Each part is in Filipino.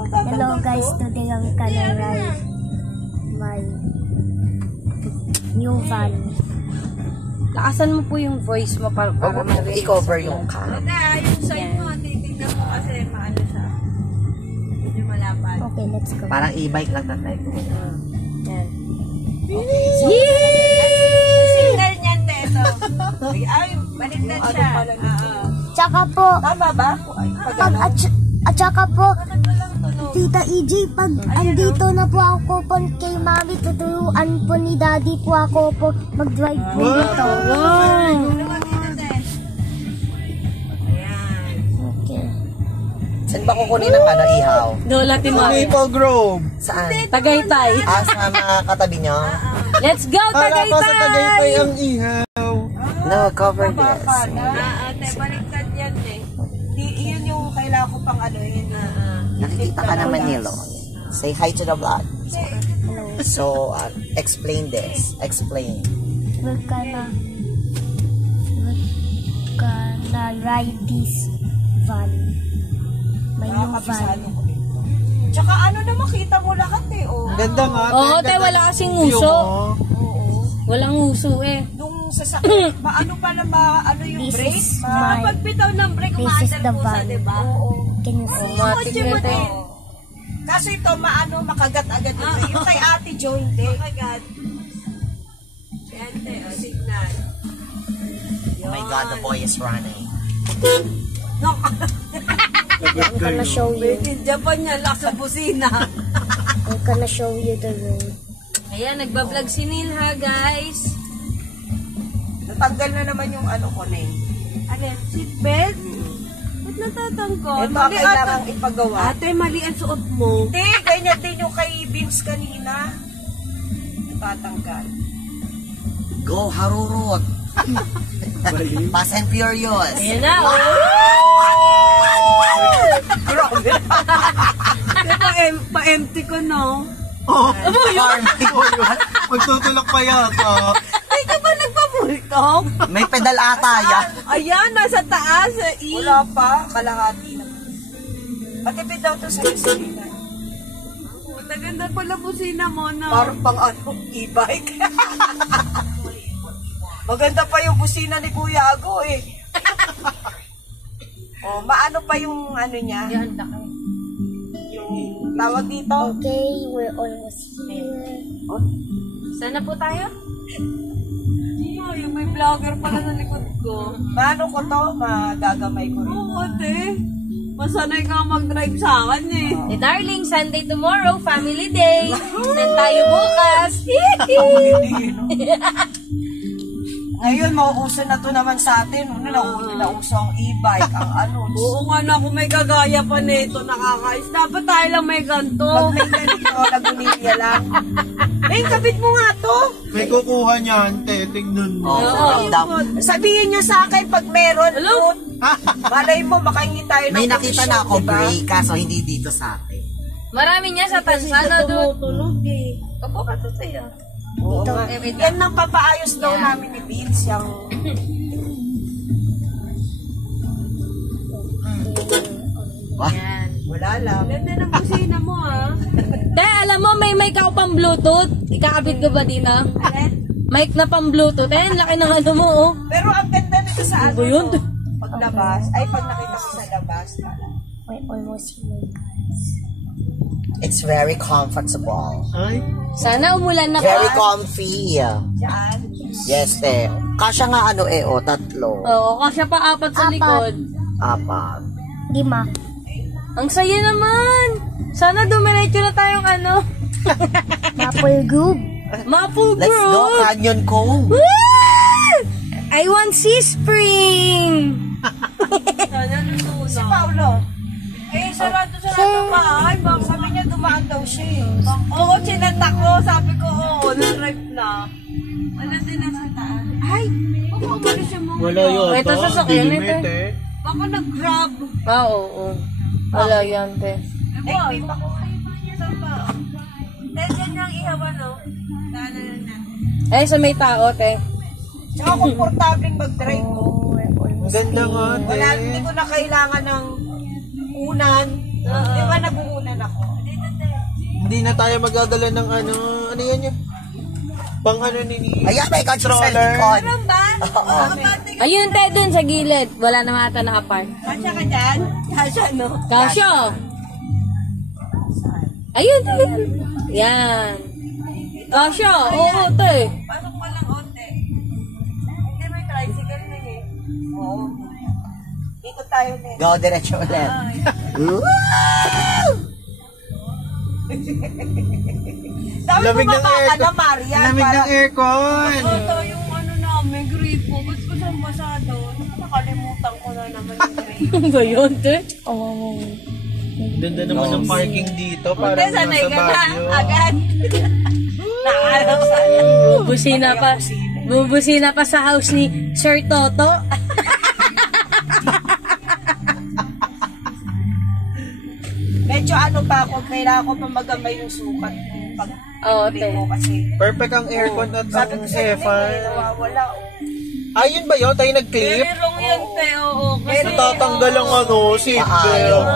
Hello guys, today I'm gonna ride my new van. Lakasan mo po yung voice mo para i-cover yung cam. Yung side mo, titignan mo kasi maano siya. Medyo malapad. Okay, let's go. Parang e-bike lang tatay ko. Yan. Signal niyan, Teto. Ay, baliktad siya. Tsaka po, Tama ba? at tsaka po, Tita EJ, pag andito na po ako po kay Mami, tuturuan po ni Daddy po ako po mag-drive po dito. Okay. Saan ba kukunin ang ihaw? Lola Timor. Maple Grove. Saan? Tagaytay. Sa mga katabi nyo? Let's go, Para pa sa Tagaytay Tagaytay! ang ihaw. No, cover this. Ate, baliktad yan eh. Yun yung kailangan ko pang ano yun. Nakikita ka naman nilo. Say hi to the vlog. So, explain this. Explain. We're gonna ride this van. My new van. Tsaka ano na makita mo lahat eh. Oh. Ganda nga. Oo, te, wala kasing uso. Walang uso eh. Nung sasakyan, ano pala ba, ano yung This brake? is my- Kapag bitaw ng brake, This is the umaandar po sa, van. diba? Oo. Can you see? Matik Kotse mo na, te. din. Kaso ito, makagat agad ito. Yung kay Ate Jo, hindi. Makagat. Yan, te, o, signal. Oh my God, the boy is running. No, I'm gonna show you. in Japan niya, lakas sa busina. I'm gonna show you the road. Ayan, nagbablog si Nilha, guys. Natanggal na naman yung ano ko na eh. Ano yan? Seatbelt? Ba't natatangkol? Ito ang kailangang ipagawa. Ate, mali ang suot mo. Hindi, ganyan din yung kay Vince kanina. Tatanggal. Go, Harurot. Fast and Furious. Ayan na, oh. Pa-empty ko, no? Oh, magtutulak pa yata. Ay, ka ba nagpabultong? May pedal ata yan. Ayan, nasa taas. Wala pa, kalahati na. Matipid daw to sa gasolina. Maganda pala busina mo, no? Parang pang ano, e-bike. Maganda pa yung busina ni Kuya Ago eh. Oh, maano pa yung ano niya? Yan, laki. Yung tawag dito. Okay, we're almost here. Saan na po tayo? Oh, yung may vlogger pala sa likod ko. Maano ko to? Magagamay ko rin. Oo, ate. Masanay ka mag-drive sa akin eh. Eh, darling, Sunday tomorrow, family day. Saan tayo bukas? Ngayon, mauuso na to naman sa atin. Nauso ang e-bike, ang ano. Oo nga na, kung may gagaya pa nito, nakakais. Dapat tayo lang may ganito. Pag may ganito, nagumilya lang. Eh, kapit mo nga to. May kukuha niyan, te, tignan mo. Sabihin nyo sa akin pag meron. Hello? Malay mo, makahingi tayo ng May nakita na ako diba? break, kaso hindi dito sa atin. Marami niya sa Tansana doon. Tulog eh. Opo ka to sa'yo. Oo nga. Yan nang papaayos daw namin ni Vince, yung... Yan. Wala lang. Ganda ng busina mo ah. Te, alam mo, may mic ako pang Bluetooth. Ikakabit ko ba dito? Mic na pang Bluetooth. Eh, laki ng ano mo, oh. Pero ang ganda nito sa ano, yun? no? Paglabas, ay pag nakita ko sa labas, We're almost here, guys. It's very comfortable. Ay, Sana umulan na Very pa. comfy. dyan. Yes, te. Kasya nga ano eh, tatlo. Oo, kasya pa apat sa Apat. likod. Apat. 5. Ang saya naman. Sana dumiretso na tayong ano. Maple Grove. Maple Let's go, Grove. Canyon Cove. Woo! I want Sea Spring. Sana nung Si Paulo, sarado pa. Ay, baka sabi niya dumaan daw siya eh. Oo, chinata ko. Sabi ko, oo, na-drive na. Wala din nasa taas. Ay, baka umalis siya mo. wala yun. Ito, sasakyan Limit, ito. eh. Baka nag-grab. Oo. Wala yan, te. Eh, may pa ko. Saan ba? Dahil dyan yung ihawan, no? Daanan na. Eh, sa may tao, te. Tsaka komportabling mag-drive ko. Ang ganda nga, te. Wala, hindi ko na kailangan ng unan. Di ba nag-uunan ako? Hindi na tayo magdadala ng ano yan yun? Pang ano ni Ayan, may controller. controller. Meron ba? Oo. Ayun, te, dun sa gilid. Wala na ata nakapark. Kasya ka dyan? Kasya, no? Kasyo. Ayun, ayun. Yan. Kasyo. Oo, te. Pasok mo lang onte. Hindi, may tricycle na eh. Oo. Dito tayo din. Go, diretso ulit. Sabi Lamig ko ng baba ka aircon. na, Marian. Lamig ng aircon. Ito yung ano namin, gripo. Ba't ko saan basado? Nakalimutan ko na naman yung gripo. Ano ba yun, te? Ganda naman ng parking dito. Hindi, Parang sanay nasa ka na. Baguio. Agad. Nakalap sana. Bubusina pa. Bubusina pa sa house ni Sir Toto. Medyo ano pa ako, kailangan ko pa magamay yung sukat. Pag Oo, hindi te. ko kasi. Perfect ang aircon at Sabi ang ko sa'yo, fan. nawawala. Ayun ba yun? Tayo nag-clip? Merong yan, te, oo. Kasi, Natatanggal ang ano, seatbelt.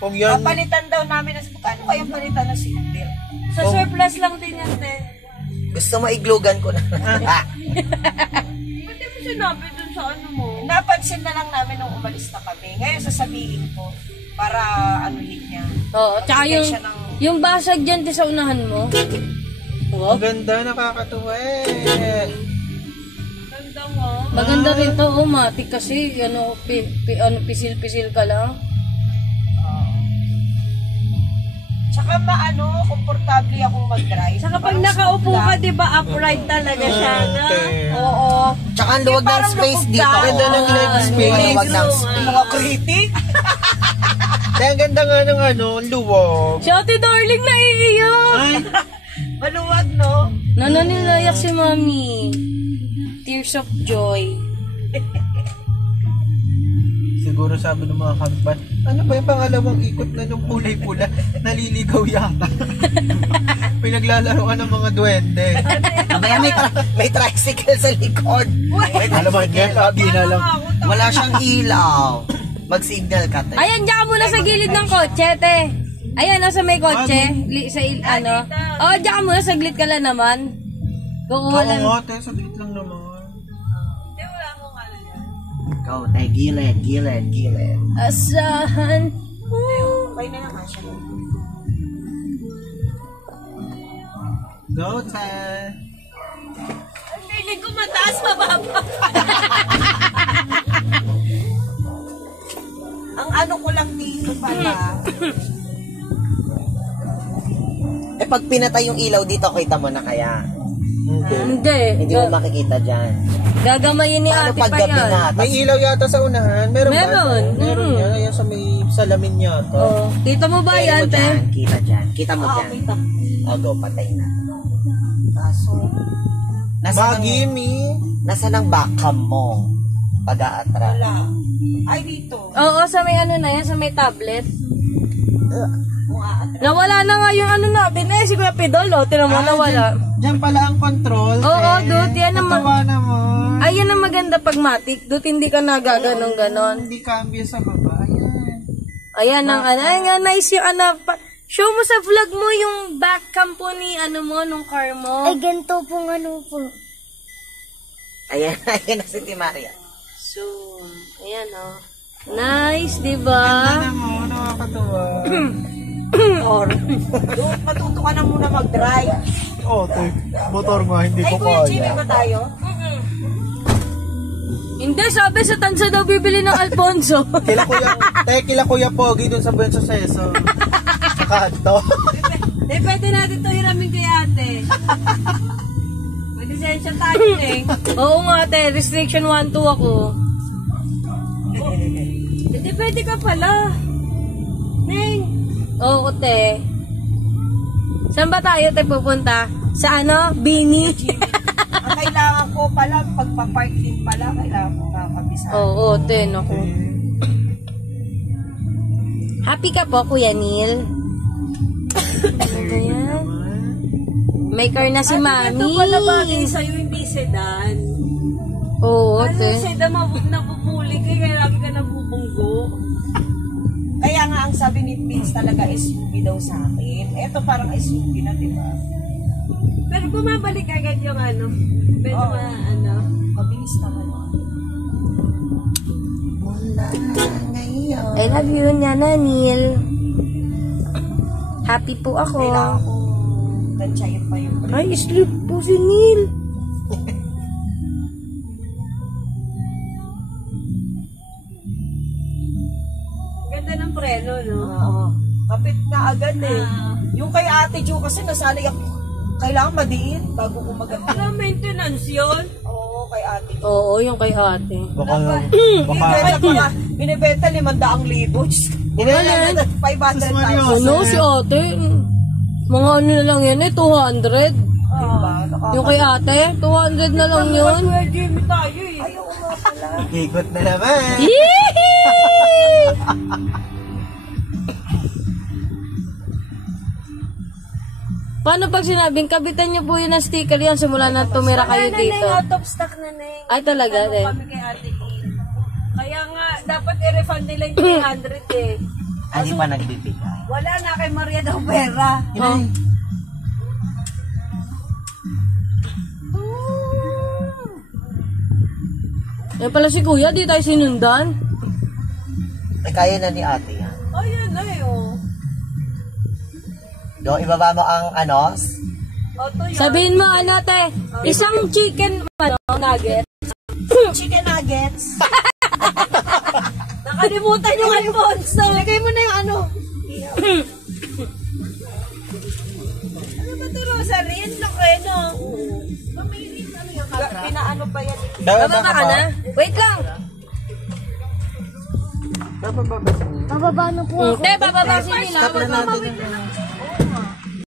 Kung yan, papalitan daw namin ng ano ba yung palitan ng seatbelt? Sa surplus lang din yan, te. Gusto mo iglugan ko na. Pwede mo sinabi dun sa ano mo? Napansin na lang namin nung umalis na kami. Ngayon sasabihin ko para anuhin niya. Oo, tsaka Magbigay yung, siya ng- yung basag dyan, te, sa unahan mo. ang ganda, nakakatuwa eh. Ganda mo. Maganda rin to, oh, matik kasi, ano, pisil-pisil ka lang. Tsaka maano, komportable akong mag-drive. Tsaka pag nakaupo ka, di ba, upright talaga siya, na? Oo. Tsaka ang luwag ng Parang space lubog dito. ka. Ganda ng leg space. Ang luwag ng space. Mga kritik. Kaya ang ganda nga ng ano, luwag. Si Ate Darling naiiyak! Ay, Maluwag, no? Nananilayak si Mami. Tears of joy. siguro sabi ng mga kampan, ano ba yung pangalawang ikot na nung kulay pula? Naliligaw yata. Pinaglalaroan ng mga duwende. Mamaya may tricycle sa likod. Alam mo niya, lagi na lang. Wala siyang ilaw. Mag-signal ka, te. Ayan, diyan ka muna sa gilid ng kotse, te. Ayan, nasa may kotse. Ano. Oh, diyan ka muna, saglit ka lang naman. Oo Kukuha lang. nga, te, saglit lang naman. Ikaw, te, gilid, gilid, gilid. Asahan. Okay na lang, Asya. Go, te. Feeling ko mataas, mababa. Ang ano ko lang dito pala. Eh, pag pinatay yung ilaw dito, kita mo na kaya. Hindi. Hindi mo makikita dyan. Gagamayin ni Paano ate pag pa gabi yan. na? May ilaw yata sa unahan. Meron, Meron. ba? Meron Mm. yan. Ayan sa may salamin yata. Oh, kita mo ba Kita yan, mo te? dyan, kita dyan. Kita mo dyan. Kita. O, go, patay na. Kaso, nasa ng backcam mo pag-aatras. Wala. Ay, dito. Oo, sa may ano na yan, sa may tablet. Kung aatras. Nawala na nga yung ano natin eh, si Kuya Pidol, oh, tinan mo, nawala. Diyan pala ang control. Oo, te. dude, yan ang Tatawa naman. Ay, yan ang maganda pag matic, dude, hindi ka nagaganong ganon. Hindi cambio sa baba. Ayan. Ayan ang ano, ay nga, nice yung ano, show mo sa vlog mo yung backcam po ni ano mo, nung car mo. Ay, ganito pong ano po. Ayan, ayan na si Maria. So, ayan oh. Nice, di ba? Ano mo, nakakatawa. Or, doon, matuto ka na muna mag-drive. Oo, te. Motor nga, hindi Ay, ko Kuya Jimmy kaya. ba tayo? Hindi, sabi sa tansa daw bibili ng Alfonso. Kila kuya Pogi dun sa Benso Seso. Sa kanto. Di, pwede natin ito hiramin kay ate. May lisensya tayo, eh. Oo nga, te, restriction 1-2 ako. Hindi, pwede ka pala. Neng. Oo, te. Saan ba tayo, te, pupunta? Sa ano? Bini? Ang kailangan ko pala, pagpapark din pala, kailangan ko kakabisa. Oo, te, naku. Happy ka po, Kuya Neil? Ano ba yan? May car na si Mami. Ito pala bagay sa'yo, hindi sedan. Oo, Ano te. yung sedan, nabubuli ka, kaya lagi ka nabubunggo. Kaya nga, nga ang sabi ni Vince talaga SUV daw sa akin. Ito parang SUV na, di ba? Pero bumabalik agad yung ano. Pwede Oo. ano. Mabilis naman. Mula ngayon. I love you, Nana Neil. Happy po ako. Kailangan ko tansyahin pa yung Ay, sleep po si Neil. Ganda ng preno, no? Oo. Kapit na agad eh. Yung kay Ate Jo kasi nasanay ako. Kailangan madiin bago kumagat. Ano maintenance yun? Oo, kay Ate Jo. Oo, yung kay ate. Baka Binibenta pa. Binibenta 500,000. Binibenta 500,000. Ano, si ate? Mga ano na lang yan eh, 200. Diba? Yung kay ate, 200 na lang yun. Kuya Jimmy tayo eh. Ayaw ko nga pala. ikot na naman. Yee! Paano pag sinabing, kabitan niyo po yun ang sticker yan, simula na tumira kayo dito? Out of stock na na. Ay, talaga Ano eh. kami kay Ate Kim. Kaya nga, dapat i-refund nila yung 300 eh. Hindi pa nagbibigay. Wala na kay Maria daw pera. Oh. Yan pala si kuya, di tayo sinundan. Eh, kaya na ni ate yan. Ayun na oh. Do, ibaba mo ang ano? Oto yun. Sabihin mo, ano te, isang chicken nugget. Chicken nuggets. Nakalimutan yung Alfonso. Lagay mo na yung ano. Ano ba ito, Rosarin? Laki, no? Pinaano pa yan. Bababa ka na? Wait lang. Bababa na po ako. Te, bababa si Nila. Stop na natin.